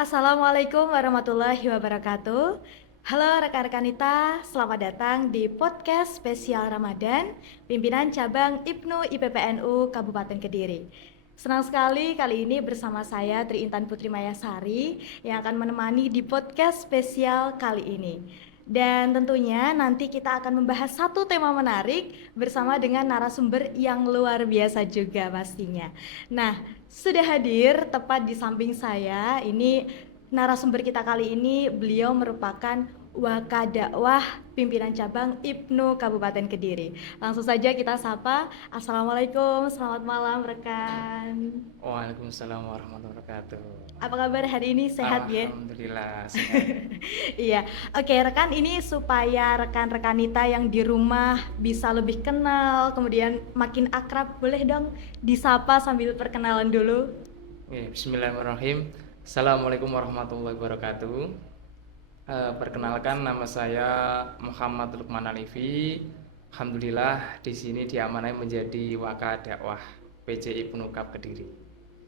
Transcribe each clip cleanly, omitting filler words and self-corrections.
Assalamualaikum warahmatullahi wabarakatuh. Halo rekan-rekan Nita, selamat datang di podcast spesial Ramadan pimpinan cabang Ibnu IPPNU Kabupaten Kediri. Senang sekali kali ini bersama saya Tri Intan Putri Mayasari yang akan menemani di podcast spesial kali ini. Dan tentunya nanti kita akan membahas satu tema menarik bersama dengan narasumber yang luar biasa juga pastinya. Nah, sudah hadir tepat di samping saya, ini narasumber kita kali ini, beliau merupakan Wakadakwah pimpinan cabang Ibnu Kabupaten Kediri. Langsung saja kita sapa. Assalamualaikum, selamat malam rekan. Waalaikumsalam warahmatullahi wabarakatuh. Apa kabar hari ini, sehat ya? Alhamdulillah sehat. Iya, oke rekan, ini supaya rekan-rekan Nita yang di rumah bisa lebih kenal, kemudian makin akrab, boleh dong disapa sambil perkenalan dulu. Bismillahirrahmanirrahim. Assalamualaikum warahmatullahi wabarakatuh. Perkenalkan, nama saya Muhammad Lukman Alifi. Alhamdulillah di sini diamanai menjadi Wakadakwah PJ Ibnu Kab Kediri.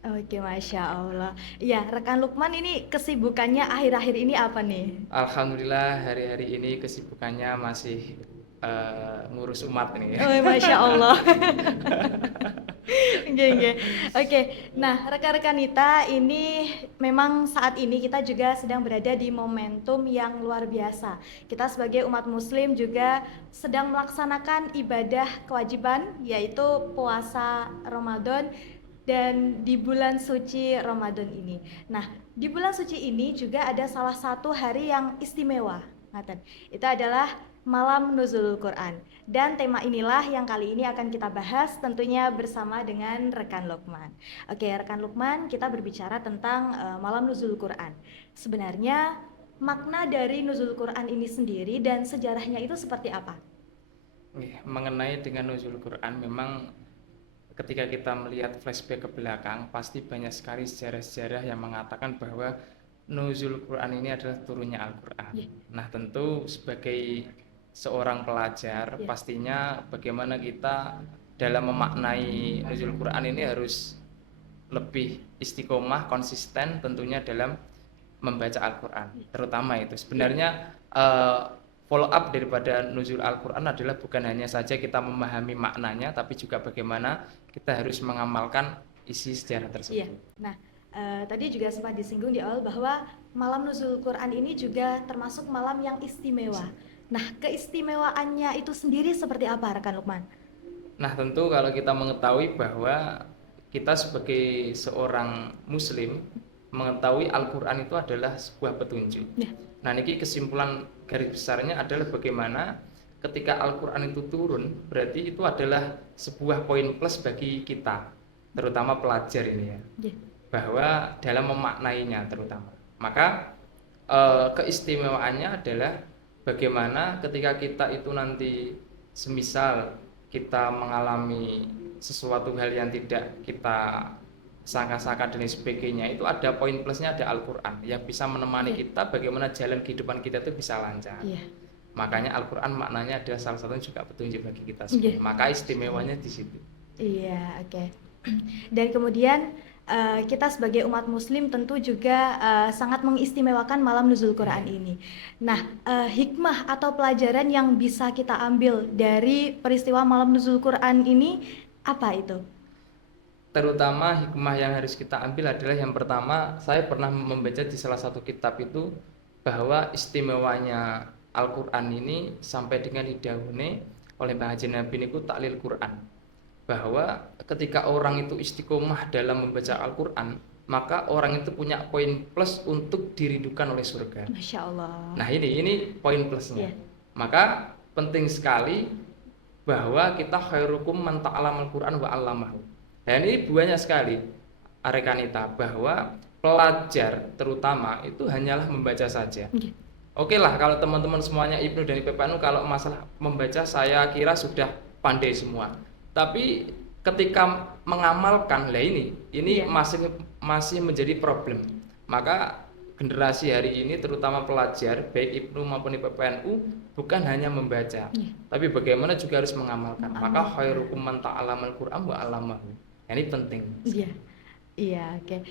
Oke, Masya Allah. Iya, rekan Lukman ini kesibukannya akhir-akhir ini apa nih? Alhamdulillah hari-hari ini kesibukannya masih ngurus umat ini. Oh, Masya Allah. Oke. Nah, rekan-rekan Nita, ini memang saat ini kita juga sedang berada di momentum yang luar biasa. Kita sebagai umat muslim juga sedang melaksanakan ibadah kewajiban, yaitu puasa Ramadan dan di bulan suci Ramadan ini. Nah, di bulan suci ini juga ada salah satu hari yang istimewa. Itu adalah Malam Nuzulul Quran. Dan tema inilah yang kali ini akan kita bahas tentunya bersama dengan rekan Lukman. Oke, rekan Lukman, kita berbicara tentang Malam Nuzulul Quran. Sebenarnya makna dari Nuzulul Quran ini sendiri dan sejarahnya itu seperti apa? Mengenai dengan Nuzulul Quran, memang ketika kita melihat flashback ke belakang, pasti banyak sekali sejarah-sejarah yang mengatakan bahwa Nuzul Quran ini adalah turunnya Al-Quran. Nah, tentu sebagai seorang pelajar, pastinya bagaimana kita dalam memaknai Nuzul Quran ini harus lebih istiqomah, konsisten tentunya dalam membaca Al-Quran. Terutama itu sebenarnya follow up daripada Nuzul Al-Quran adalah bukan hanya saja kita memahami maknanya, tapi juga bagaimana kita harus mengamalkan isi sejarah tersebut. Nah, tadi juga sempat disinggung di awal bahwa malam Nuzul Quran ini juga termasuk malam yang istimewa. Nah, keistimewaannya itu sendiri seperti apa rekan Lukman? Nah, tentu kalau kita mengetahui bahwa kita sebagai seorang muslim mengetahui Al-Quran itu adalah sebuah petunjuk. Nah, ini kesimpulan garis besarnya adalah bagaimana ketika Al-Quran itu turun, berarti itu adalah sebuah poin plus bagi kita, terutama pelajar ini ya. Bahwa dalam memaknainya terutama. Maka keistimewaannya adalah bagaimana ketika kita itu nanti semisal kita mengalami sesuatu hal yang tidak kita sangka-sangka dan sebagainya, itu ada poin plusnya, ada Al-Quran yang bisa menemani kita bagaimana jalan kehidupan kita itu bisa lancar. Makanya Al-Quran maknanya adalah salah satunya juga petunjuk bagi kita semua. Maka istimewanya di situ. Dan kemudian kita sebagai umat muslim tentu juga sangat mengistimewakan malam Nuzul Quran ini. Nah, hikmah atau pelajaran yang bisa kita ambil dari peristiwa malam Nuzul Quran ini apa itu? Terutama hikmah yang harus kita ambil adalah yang pertama, saya pernah membaca di salah satu kitab itu bahwa istimewanya Al-Quran ini sampai dengan didahului oleh Mbah Haji Nabi niku taklil Quran, bahwa ketika orang itu istiqomah dalam membaca Al-Quran, maka orang itu punya poin plus untuk dirindukan oleh surga. Masya Allah. Nah, ini poin plusnya. Maka penting sekali bahwa kita khairukum man ta'allama Al-Quran wa 'allamahu. Dan ini banyak sekali arekanita bahwa pelajar terutama itu hanyalah membaca saja. Oke lah, kalau teman-teman semuanya Ibnu dan IPPNU kalau masalah membaca saya kira sudah pandai semua. Tapi ketika mengamalkan lah ini masih menjadi problem. Maka generasi hari ini terutama pelajar baik Ibnu maupun IPPNU bukan hanya membaca, tapi bagaimana juga harus mengamalkan. Maka khairukum man ta'allama al-Qur'an wa 'allamahu. Ini penting. Iya, oke.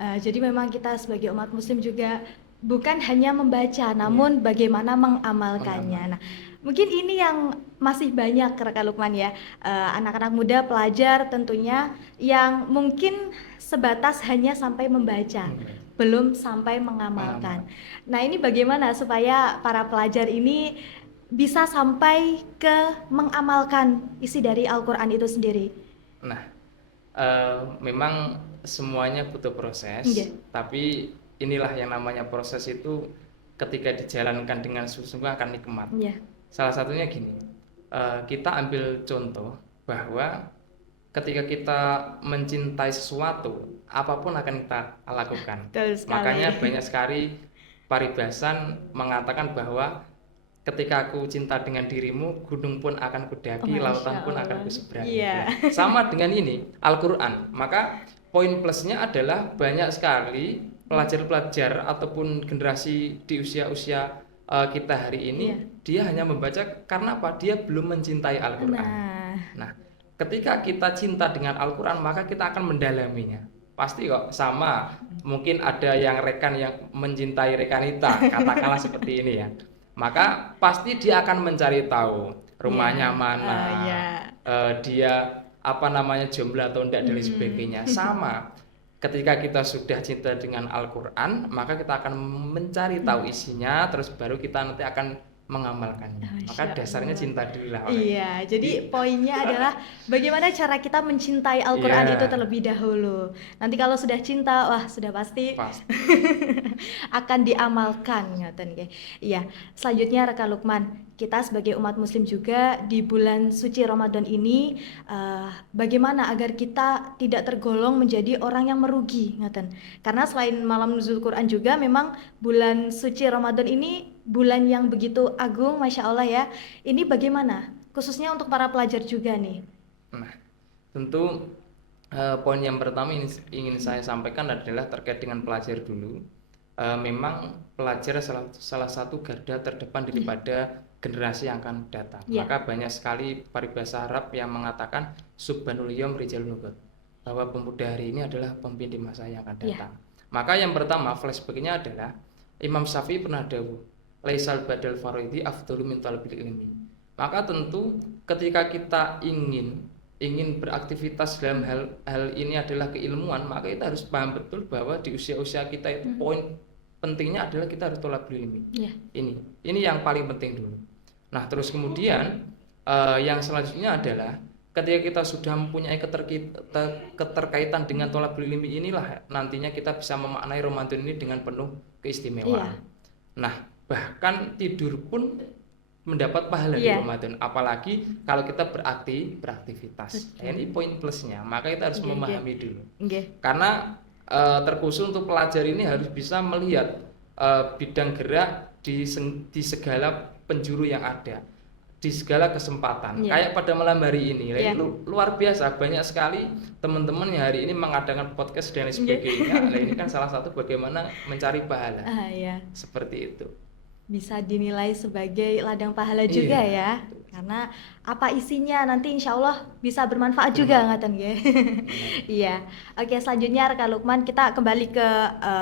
Jadi memang kita sebagai umat muslim juga bukan hanya membaca, namun bagaimana mengamalkannya. Nah, mungkin ini yang masih banyak Kak Lukman ya, anak-anak muda, pelajar tentunya yang mungkin sebatas hanya sampai membaca, belum sampai mengamalkan. Nah, ini bagaimana supaya para pelajar ini bisa sampai ke mengamalkan isi dari Al-Quran itu sendiri? Nah, memang semuanya butuh proses, tapi inilah yang namanya proses itu ketika dijalankan dengan sungguh-sungguh akan nikmat. Salah satunya gini, kita ambil contoh bahwa ketika kita mencintai sesuatu, apapun akan kita lakukan. Makanya banyak sekali paribasan mengatakan bahwa ketika aku cinta dengan dirimu, gunung pun akan kudaki, lautan pun akan kuseberangi. Sama dengan ini, Al-Quran. Maka poin plusnya adalah banyak sekali pelajar-pelajar ataupun generasi di usia-usia kita hari ini, dia hanya membaca karena apa? Dia belum mencintai Al-Quran. Nah, ketika kita cinta dengan Al-Quran, maka kita akan mendalaminya. Pasti kok sama. Mungkin ada yang rekan yang mencintai rekanita, katakanlah seperti ini ya. Maka pasti dia akan mencari tahu rumahnya mana, dia jomblo atau enggak dan sebagainya. Sama, ketika kita sudah cinta dengan Al-Quran, maka kita akan mencari tahu isinya, terus baru kita nanti akan mengamalkannya. Maka dasarnya cinta dulu lah. Jadi poinnya adalah bagaimana cara kita mencintai Al-Quran itu terlebih dahulu. Nanti kalau sudah cinta, wah sudah pasti. Akan diamalkan, ngaten nggih. Selanjutnya Kak Lukman, kita sebagai umat muslim juga di bulan suci Ramadan ini, bagaimana agar kita tidak tergolong menjadi orang yang merugi, ngaten. Karena selain malam nuzul Quran juga memang bulan suci Ramadan ini bulan yang begitu agung, Masya Allah ya. Ini bagaimana? Khususnya untuk para pelajar juga nih. Nah, tentu poin yang pertama ingin saya sampaikan adalah terkait dengan pelajar dulu. Memang pelajar salah satu garda terdepan daripada generasi yang akan datang. Maka banyak sekali paribasa Arab yang mengatakan subhanul yawm rijalun nubuwwah, bahwa pemuda hari ini adalah pemimpin di masa yang akan datang. Maka yang pertama flashback-nya adalah Imam Syafi'i pernah dawuh, laisal badal faraidi afdalu min talabil ilmi. Maka tentu ketika kita ingin beraktivitas dalam hal ini adalah keilmuan, maka kita harus paham betul bahwa di usia-usia kita itu poin pentingnya adalah kita harus talabul ilmi. Ini yang paling penting dulu. Nah, terus kemudian yang selanjutnya adalah ketika kita sudah mempunyai keterkaitan dengan talabul ilmi, inilah nantinya kita bisa memaknai Ramadan ini dengan penuh keistimewaan. Nah, bahkan tidur pun mendapat pahala di Ramadan, apalagi kalau kita beraktivitas. Ini poin plusnya, maka kita harus memahami dulu. Karena terkhusus untuk pelajar ini harus bisa melihat bidang gerak di segala penjuru yang ada, di segala kesempatan. Kayak pada malam hari ini, luar biasa banyak sekali teman-teman yang hari ini mengadakan podcast dan sebagainya. Ini kan salah satu bagaimana mencari pahala. Seperti itu. Bisa dinilai sebagai ladang pahala juga ya, karena apa isinya nanti insya Allah bisa bermanfaat juga, ngaten nggih. Oke, selanjutnya Kak Lukman, kita kembali ke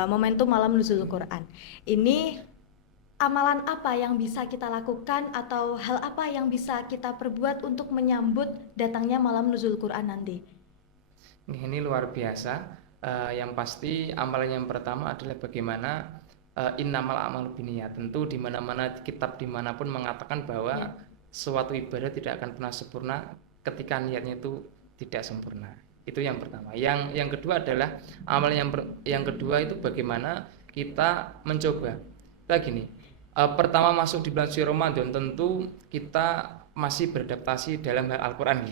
momentum malam nuzul Quran. Ini amalan apa yang bisa kita lakukan atau hal apa yang bisa kita perbuat untuk menyambut datangnya malam nuzul Quran nanti? Ini luar biasa. Yang pasti amalan yang pertama adalah bagaimana innamal a'malu binniyat. Tentu di mana-mana kitab dimanapun mengatakan bahwa suatu ibadah tidak akan pernah sempurna ketika niatnya itu tidak sempurna. Itu yang pertama. Yang kedua adalah amalan yang kedua itu bagaimana kita mencoba. Gini, pertama masuk di bulan suci Ramadan tentu kita masih beradaptasi dalam hal Al-Quran.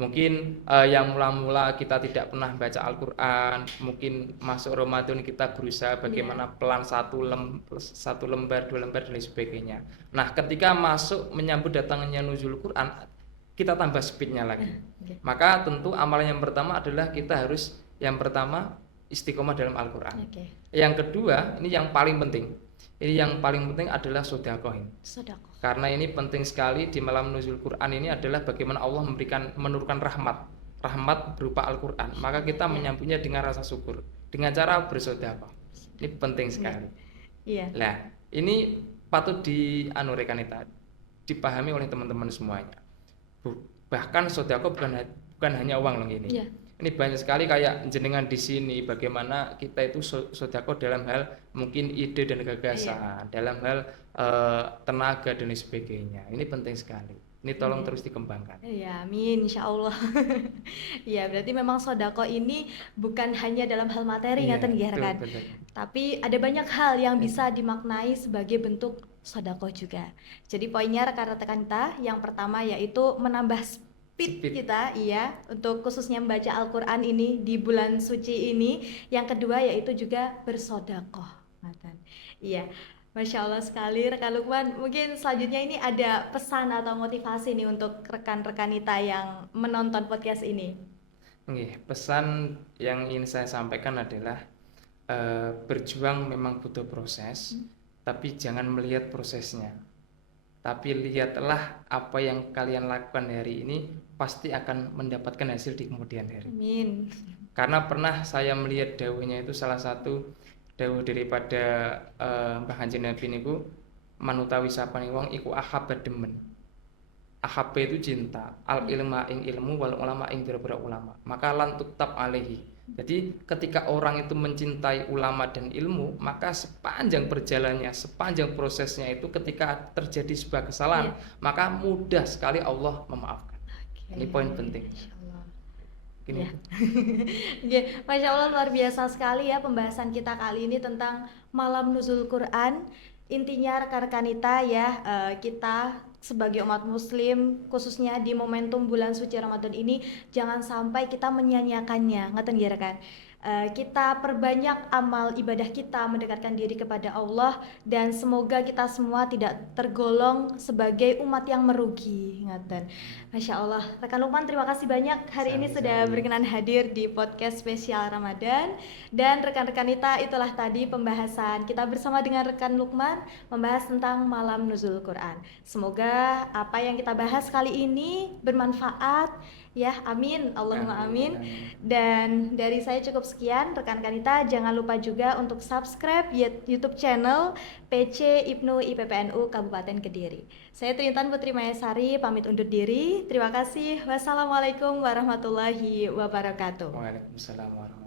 Mungkin yang mula-mula kita tidak pernah baca Al-Quran, mungkin masuk Ramadan kita berusaha bagaimana pelan satu lembar, 2 lembar dan lain sebagainya. Nah, ketika masuk menyambut datangnya nuzul Quran, kita tambah speednya lagi. Maka tentu amalan yang pertama adalah kita harus yang pertama istiqomah dalam Al-Quran. Yang kedua, ini yang paling penting. Ini yang paling penting adalah sedekah. Karena ini penting sekali di malam nuzul Quran ini adalah bagaimana Allah menurunkan rahmat berupa Al-Quran. Maka kita menyambutnya dengan rasa syukur. dengan cara bersedekah. Ini penting sekali. Iya. Nah, ini patut rekanita dipahami oleh teman-teman semuanya. Bahkan sedekah bukan hanya uang loh ini. Iya. Ini banyak sekali kayak jenengan di sini bagaimana kita itu sedekah dalam hal mungkin ide dan gagasan, dalam hal tenaga dan sebagainya. Ini penting sekali. Ini tolong terus dikembangkan. Iya, amin, insya Allah. Iya, berarti memang sodako ini bukan hanya dalam hal materi, ngaten nggih rekan. Tapi ada banyak hal yang bisa dimaknai sebagai bentuk sodako juga. Jadi poinnya rekan-rekan kita, yang pertama yaitu menambah speed kita, iya, untuk khususnya membaca Al-Quran ini di bulan suci ini. Yang kedua yaitu juga bersodako, ngaten. Iya. Masya Allah sekali rekan Lukman. Mungkin selanjutnya ini ada pesan atau motivasi nih untuk rekan-rekan kita yang menonton podcast ini. Pesan yang ingin saya sampaikan adalah berjuang memang butuh proses, tapi jangan melihat prosesnya. Tapi lihatlah apa yang kalian lakukan hari ini pasti akan mendapatkan hasil di kemudian hari. Amin. Karena pernah saya melihat dawuhnya itu salah satu dawuh daripada Mbah Kanjeng Nabi niku manutawi sapane wong iku ahabba demen. Ahabba itu cinta, al ilma ing ilmu wal ulama ing pira-pira ulama. Maka lan tuktab alaihi. Jadi ketika orang itu mencintai ulama dan ilmu, maka sepanjang perjalanannya, sepanjang prosesnya itu ketika terjadi sebuah kesalahan, maka mudah sekali Allah memaafkan. Ini poin penting. Ya. Masya Allah, luar biasa sekali ya pembahasan kita kali ini tentang malam nuzul Quran. Intinya rekan-rekan kita ya, kita sebagai umat muslim khususnya di momentum bulan suci Ramadan ini jangan sampai kita menyanyiakannya, ngaten nggih rekan. Kita perbanyak amal ibadah kita, mendekatkan diri kepada Allah, dan semoga kita semua tidak tergolong sebagai umat yang merugi, ngaten. Masya Allah, rekan Lukman terima kasih banyak hari ini sudah berkenan hadir di podcast spesial Ramadan. Dan rekan-rekan kita, itulah tadi pembahasan kita bersama dengan rekan Lukman membahas tentang malam nuzul Quran. Semoga apa yang kita bahas kali ini bermanfaat ya, amin, Allahumma amin. Dan dari saya cukup sekian rekan-rekan kita, jangan lupa juga untuk subscribe YouTube channel PC Ibnu IPPNU Kabupaten Kediri. Saya Trintan Putri Mayasari pamit undur diri. Terima kasih. Wassalamualaikum warahmatullahi wabarakatuh. Waalaikumsalam warahmatullahi wabarakatuh.